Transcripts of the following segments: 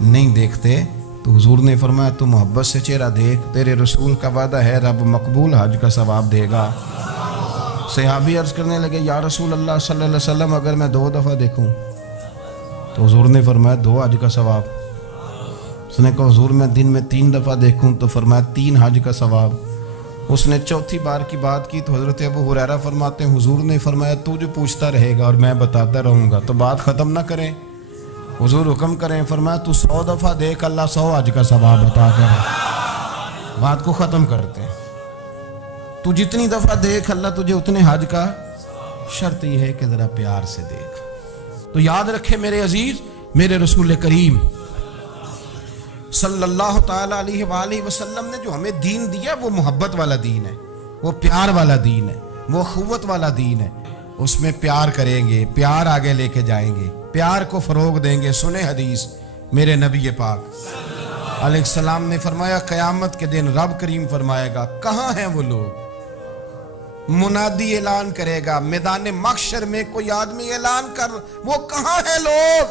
نہیں دیکھتے تو حضور نے فرمایا تو محبت سے چہرہ دیکھ، تیرے رسول کا وعدہ ہے رب مقبول حج کا ثواب دے گا۔ صحابی عرض کرنے لگے یا رسول اللہ صلی اللہ علیہ وسلم اگر میں 2 دفعہ دیکھوں؟ تو حضور نے فرمایا 2 حج کا ثواب۔ اس نے کہا حضور میں دن میں 3 دفعہ دیکھوں؟ تو فرمایا 3 حج کا ثواب۔ اس نے چوتھی بار کی بات کی تو حضرت ابو ہریرہ فرماتے ہیں حضور نے فرمایا تو جو پوچھتا رہے گا اور میں بتاتا رہوں گا تو بات ختم نہ کریں۔ حضور حکم کریں، فرمایا تو 100 دفعہ دیکھ، اللہ 100 حج کا ثواب عطا کرے۔ بات کو ختم کرتے ہیں۔ تو جتنی دفعہ دیکھ اللہ تجھے اتنے حج کا، شرط یہ ہے کہ ذرا پیار سے دیکھ۔ تو یاد رکھے میرے عزیز، میرے رسول کریم صلی اللہ تعالیٰ علیہ وآلہ وسلم نے جو ہمیں دین دیا وہ محبت والا دین ہے، وہ پیار والا دین ہے، وہ اخوت والا دین ہے۔ اس میں پیار کریں گے، پیار آگے لے کے جائیں گے، پیار کو فروغ دیں گے۔ سنیں حدیث میرے نبی پاک علیہ السلام نے فرمایا قیامت کے دن رب کریم فرمائے گا کہاں ہیں وہ لوگ؟ منادی اعلان کرے گا میدان محشر میں، کوئی آدمی اعلان کر وہ کہاں ہیں لوگ؟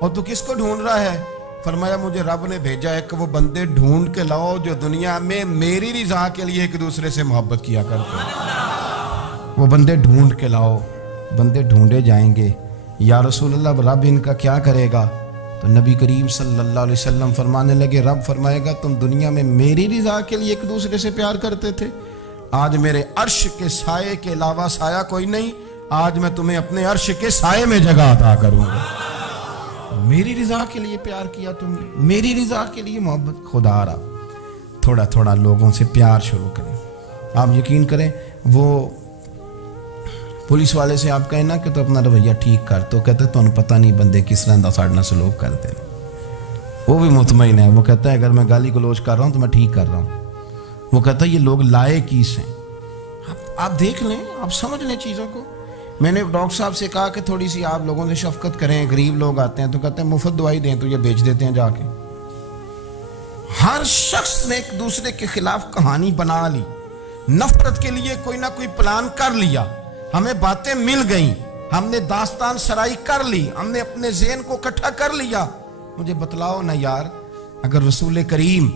اور تو کس کو ڈھونڈ رہا ہے؟ فرمایا مجھے رب نے بھیجا ہے کہ وہ بندے ڈھونڈ کے لاؤ جو دنیا میں میری رضا کے لیے ایک دوسرے سے محبت کیا کرتے ہیں۔ وہ بندے ڈھونڈ کے لاؤ۔ بندے ڈھونڈے جائیں گے۔ یا رسول اللہ رب ان کا کیا کرے گا؟ تو نبی کریم صلی اللہ علیہ وسلم فرمانے لگے رب فرمائے گا تم دنیا میں میری رضا کے لیے ایک دوسرے سے پیار کرتے تھے، آج میرے عرش کے سائے کے علاوہ سایہ کوئی نہیں، آج میں تمہیں اپنے عرش کے سائے میں جگہ عطا کروں گا۔ میری رضا کے لیے پیار کیا تم نے، میری رضا کے لیے محبت۔ خدا را تھوڑا تھوڑا لوگوں سے پیار شروع کریں۔ آپ یقین کریں وہ پولیس والے سے آپ کہیں نا کہ تو اپنا رویہ ٹھیک کر، تو کہتے تو انہوں پتہ نہیں بندے کس طرح دا ساڑھنا سلوک کرتے ہیں۔ وہ بھی مطمئن ہے، وہ کہتا ہے اگر میں گالی گلوچ کر رہا ہوں تو میں ٹھیک کر رہا ہوں۔ وہ کہتا ہے یہ لوگ لائے کیس ہیں۔ آپ دیکھ لیں، آپ سمجھ لیں چیزوں کو۔ میں نے ڈاکٹر صاحب سے کہا کہ تھوڑی سی آپ لوگوں سے شفقت کریں، غریب لوگ آتے ہیں تو کہتے ہیں مفت دوائی دیں تو یہ بیچ دیتے ہیں جا کے۔ ہر شخص نے ایک دوسرے کے خلاف کہانی بنا لی، نفرت کے لیے کوئی نہ کوئی پلان کر لیا، ہمیں باتیں مل گئیں، ہم نے داستان سرائی کر لی، ہم نے اپنے ذہن کو اکٹھا کر لیا۔ مجھے بتلاؤ نا یار، اگر رسول کریم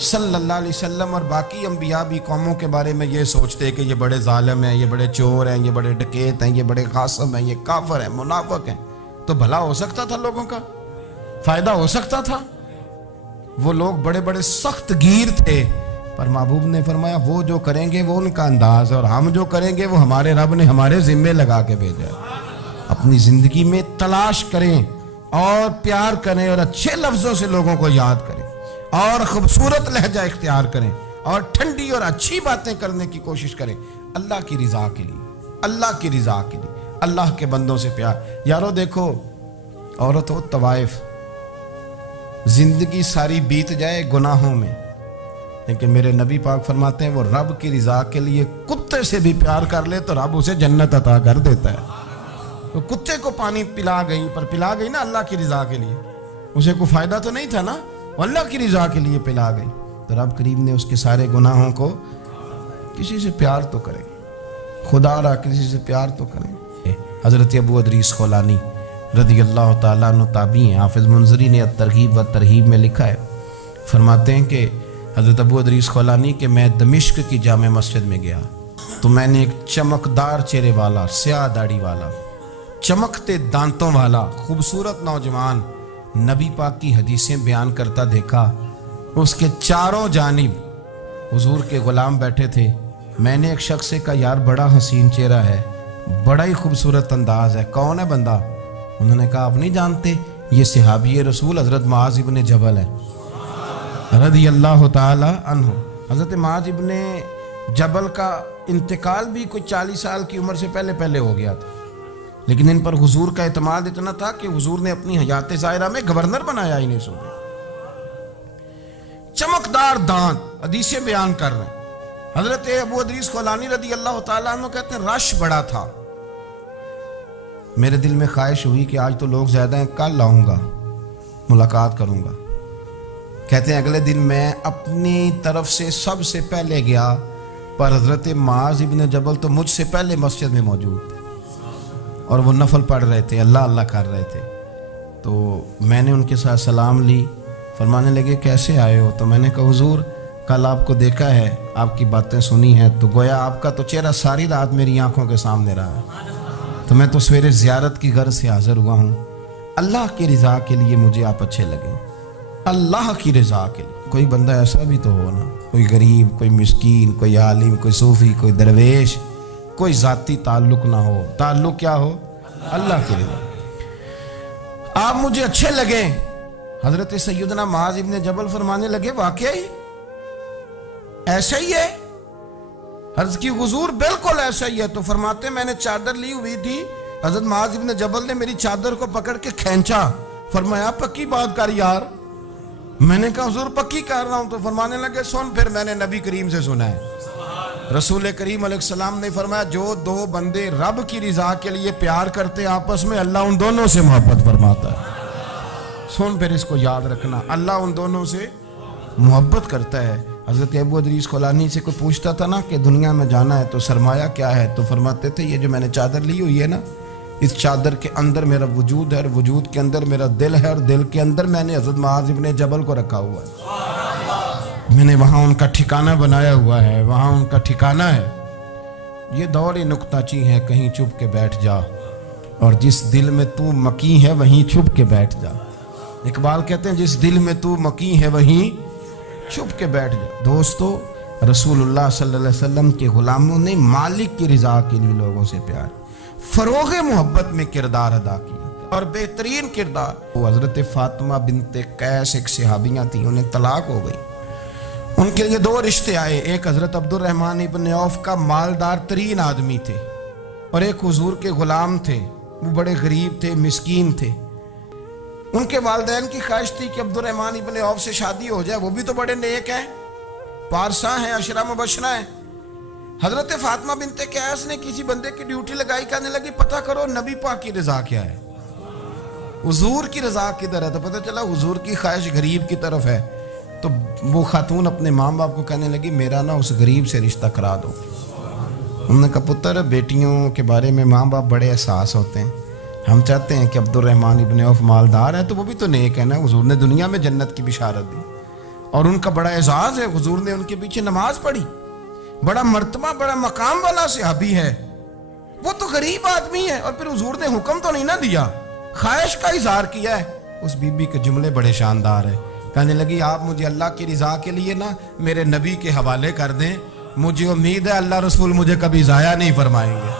صلی اللہ علیہ وسلم اور باقی انبیاء بھی قوموں کے بارے میں یہ سوچتے کہ یہ بڑے ظالم ہیں، یہ بڑے چور ہیں، یہ بڑے ڈکیت ہیں، یہ بڑے غاصب ہیں، یہ کافر ہیں، منافق ہیں، تو بھلا ہو سکتا تھا، لوگوں کا فائدہ ہو سکتا تھا۔ وہ لوگ بڑے بڑے سخت گیر تھے، پر محبوب نے فرمایا وہ جو کریں گے وہ ان کا انداز ہے، اور ہم جو کریں گے وہ ہمارے رب نے ہمارے ذمے لگا کے بھیجا ہے۔ اپنی زندگی میں تلاش کریں اور پیار کریں اور اچھے لفظوں سے لوگوں کو یاد کریں اور خوبصورت لہجہ اختیار کریں اور ٹھنڈی اور اچھی باتیں کرنے کی کوشش کریں، اللہ کی رضا کے لیے، اللہ کی رضا کے لیے، اللہ کے بندوں سے پیار۔ یارو دیکھو، عورت ہو طوائف، زندگی ساری بیت جائے گناہوں میں، لیکن میرے نبی پاک فرماتے ہیں وہ رب کی رضا کے لیے کتے سے بھی پیار کر لے تو رب اسے جنت عطا کر دیتا ہے۔ تو کتے کو پانی پلا گئی، پر پلا گئی نا اللہ کی رضا کے لیے، اسے کوئی فائدہ تو نہیں تھا نا، وہ اللہ کی رضا کے لیے پلا گئی، تو رب کریم نے اس کے سارے گناہوں کو، کسی سے پیار تو کریں، خدا را کسی سے پیار تو کریں۔ حضرت ابو ادریس خولانی رضی اللہ تعالیٰ عنہ تابعی ہیں، حافظ منذری نے الترغیب و ترہیب میں لکھا ہے، فرماتے ہیں کہ حضرت ابو ادریس خولانی کہ میں دمشق کی جامع مسجد میں گیا تو میں نے ایک چمکدار چہرے والا، سیاہ داڑھی والا، چمکتے دانتوں والا خوبصورت نوجوان نبی پاک کی حدیثیں بیان کرتا دیکھا۔ اس کے چاروں جانب حضور کے غلام بیٹھے تھے۔ میں نے ایک شخص سے کہا یار بڑا حسین چہرہ ہے، بڑا ہی خوبصورت انداز ہے، کون ہے بندہ؟ انہوں نے کہا آپ نہیں جانتے، یہ صحابی رسول حضرت معاذ ابن جبل ہے رضی اللہ تعالی عنہ۔ حضرت معاذ ابن جبل کا انتقال بھی کوئی 40 سال کی عمر سے پہلے ہو گیا تھا، لیکن ان پر حضور کا اعتماد اتنا تھا کہ حضور نے اپنی حیات ظاہرہ میں گورنر بنایا انہیں صوبے۔ چمکدار دانت، حدیثیں بیان کر رہے ہیں۔ حضرت ابو ادریس خولانی رضی اللہ تعالیٰ عنہ کہتے ہیں رش بڑا تھا، میرے دل میں خواہش ہوئی کہ آج تو لوگ زیادہ ہیں، کل آؤں گا، ملاقات کروں گا۔ کہتے ہیں اگلے دن میں اپنی طرف سے سب سے پہلے گیا، پر حضرت معاذ ابن جبل تو مجھ سے پہلے مسجد میں موجود تھے اور وہ نفل پڑھ رہے تھے، اللہ اللہ کر رہے تھے۔ تو میں نے ان کے ساتھ سلام لی. فرمانے لگے کیسے آئے ہو؟ تو میں نے کہا حضور کل آپ کو دیکھا ہے، آپ کی باتیں سنی ہیں، تو گویا آپ کا تو چہرہ ساری رات میری آنکھوں کے سامنے رہا ہے، تو میں تو سویرے زیارت کی غرض سے حاضر ہوا ہوں. اللہ کی رضا کے لیے مجھے آپ اچھے لگے، اللہ کی رضا کے لیے. کوئی بندہ ایسا بھی تو ہو نا، کوئی غریب، کوئی مسکین، کوئی عالم، کوئی صوفی، کوئی درویش، کوئی ذاتی تعلق نہ ہو، تعلق کیا ہو؟ اللہ کی رضا. آپ مجھے اچھے لگے. حضرت سیدنا معاذ ابن جبل فرمانے لگے واقعی ایسا ہی ہے؟ عرض کی حضور بالکل ایسا ہی ہے. تو فرماتے میں نے چادر لی ہوئی تھی، حضرت معاذ ابن جبل نے میری چادر کو پکڑ کے کھینچا. فرمایا پکی بات کر یار. میں نے کہا حضور پکی کر رہا ہوں. تو فرمانے لگے سن پھر میں نے نبی کریم سے سنا ہے، رسول کریم علیہ السلام نے فرمایا جو دو بندے رب کی رضا کے لیے پیار کرتے آپس میں، اللہ ان دونوں سے محبت فرماتا ہے. سن پھر اس کو یاد رکھنا، اللہ ان دونوں سے محبت کرتا ہے. حضرت ابو ادریس خولانی سے کوئی پوچھتا تھا نا کہ دنیا میں جانا ہے تو سرمایہ کیا ہے، تو فرماتے تھے یہ جو میں نے چادر لی ہوئی ہے نا، اس چادر کے اندر میرا وجود ہے، اور وجود کے اندر میرا دل ہے، اور دل کے اندر میں نے حضرت معاذ ابن جبل کو رکھا ہوا ہے. میں نے وہاں ان کا ٹھکانہ بنایا ہوا ہے، وہاں ان کا ٹھکانہ ہے. یہ دور نکتہ چی ہے، کہیں چھپ کے بیٹھ جا، اور جس دل میں تو مکی ہے وہیں چھپ کے بیٹھ جا. اقبال کہتے ہیں جس دل میں تو مکی ہے وہیں چھپ کے بیٹھ جا. دوستو رسول اللہ صلی اللہ علیہ وسلم کے غلاموں نے مالک کی رضا کے لیے لوگوں سے پیار، فروغ محبت میں کردار ادا کیا، اور بہترین کردار. وہ حضرت فاطمہ بنت قیس ایک صحابیہ تھیں، انہیں طلاق ہو گئی. ان کے لیے دو رشتے آئے، ایک حضرت عبد الرحمن ابن عوف کا مالدار ترین آدمی تھے، اور ایک حضور کے غلام تھے، وہ بڑے غریب تھے، مسکین تھے. ان کے والدین کی خواہش تھی کہ عبد الرحمن ابن عوف سے شادی ہو جائے، وہ بھی تو بڑے نیک ہیں، پارسا ہیں، عشرہ مبشرہ ہیں. حضرت فاطمہ بنت قیس نے کسی بندے کی ڈیوٹی لگائی، کہنے لگی پتہ کرو نبی پاک کی رضا کیا ہے، حضور کی رضا کدھر ہے. تو پتہ چلا حضور کی خواہش غریب کی طرف ہے. تو وہ خاتون اپنے ماں باپ کو کہنے لگی میرا نا اس غریب سے رشتہ کرا دو. انہوں نے کہا پتر بیٹیوں کے بارے میں ماں باپ بڑے احساس ہوتے ہیں، ہم چاہتے ہیں کہ عبد الرحمن ابن عوف مالدار ہے تو وہ بھی تو نیک ہے نا، حضور نے دنیا میں جنت کی بشارت دی، اور ان کا بڑا اعزاز ہے، حضور نے ان کے پیچھے نماز پڑھی، بڑا مرتبہ بڑا مقام والا صحابی ہے، وہ تو غریب آدمی ہے، اور پھر حضور نے حکم تو نہیں نہ دیا، خواہش کا اظہار کیا ہے. اس بی بی کے جملے بڑے شاندار ہیں. کہنے لگی آپ مجھے اللہ کی رضا کے لیے نا میرے نبی کے حوالے کر دیں، مجھے امید ہے اللہ رسول مجھے کبھی ضائع نہیں فرمائیں گے،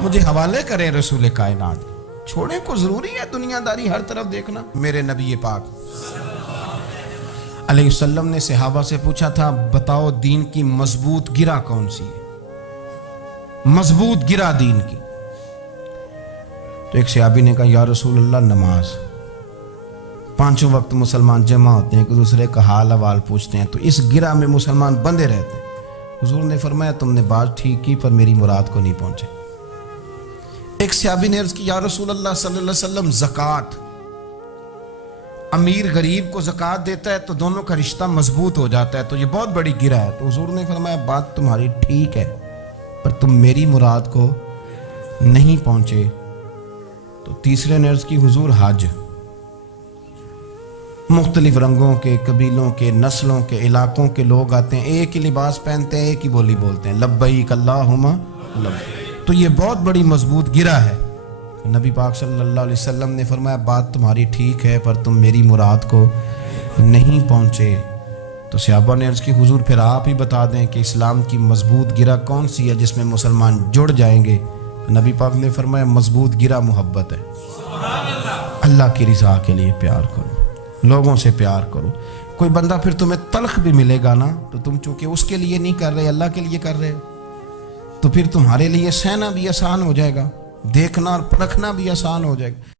مجھے حوالے کریں رسول کائنات. چھوڑیں کو ضروری ہے دنیا داری ہر طرف دیکھنا. میرے نبی پاک علیہ السلام نے صحابہ سے پوچھا تھا بتاؤ دین کی مضبوط گرہ کون سی ہے، مضبوط گرہ دین کی. تو ایک صحابی نے کہا یا رسول اللہ نماز. 5 وقت مسلمان جمع ہوتے ہیں، ایک دوسرے کا حال احوال پوچھتے ہیں، تو اس گرہ میں مسلمان بندے رہتے ہیں. حضور نے فرمایا تم نے بات ٹھیک کی پر میری مراد کو نہیں پہنچے. ایک صحابی نے عرض کی یا رسول اللہ صلی اللہ علیہ وسلم زکوٰۃ، امیر غریب کو زکوٰۃ دیتا ہے تو دونوں کا رشتہ مضبوط ہو جاتا ہے، تو یہ بہت بڑی گرہ ہے. تو حضور نے فرمایا بات تمہاری ٹھیک ہے پر تم میری مراد کو نہیں پہنچے. تو تیسرے نے عرض کی حضور حج، مختلف رنگوں کے، قبیلوں کے، نسلوں کے، علاقوں کے لوگ آتے ہیں، ایک ہی لباس پہنتے ہیں، ایک ہی بولی بولتے ہیں لبیک اللہم لبیک، تو یہ بہت بڑی مضبوط گرہ ہے. نبی پاک صلی اللہ علیہ وسلم نے فرمایا بات تمہاری ٹھیک ہے پر تم میری مراد کو نہیں پہنچے. تو صحابہ نے عرض کی حضور پھر آپ ہی بتا دیں کہ اسلام کی مضبوط گرہ کون سی ہے جس میں مسلمان جڑ جائیں گے. نبی پاک نے فرمایا مضبوط گرہ محبت ہے، اللہ کی رضا کے لیے پیار کرو، لوگوں سے پیار کرو. کوئی بندہ پھر تمہیں تلخ بھی ملے گا نا تو تم چونکہ اس کے لیے نہیں کر رہے اللہ کے لیے کر رہے تو پھر تمہارے لیے سہنا بھی آسان ہو جائے گا، دیکھنا اور پرکھنا بھی آسان ہو جائے گا.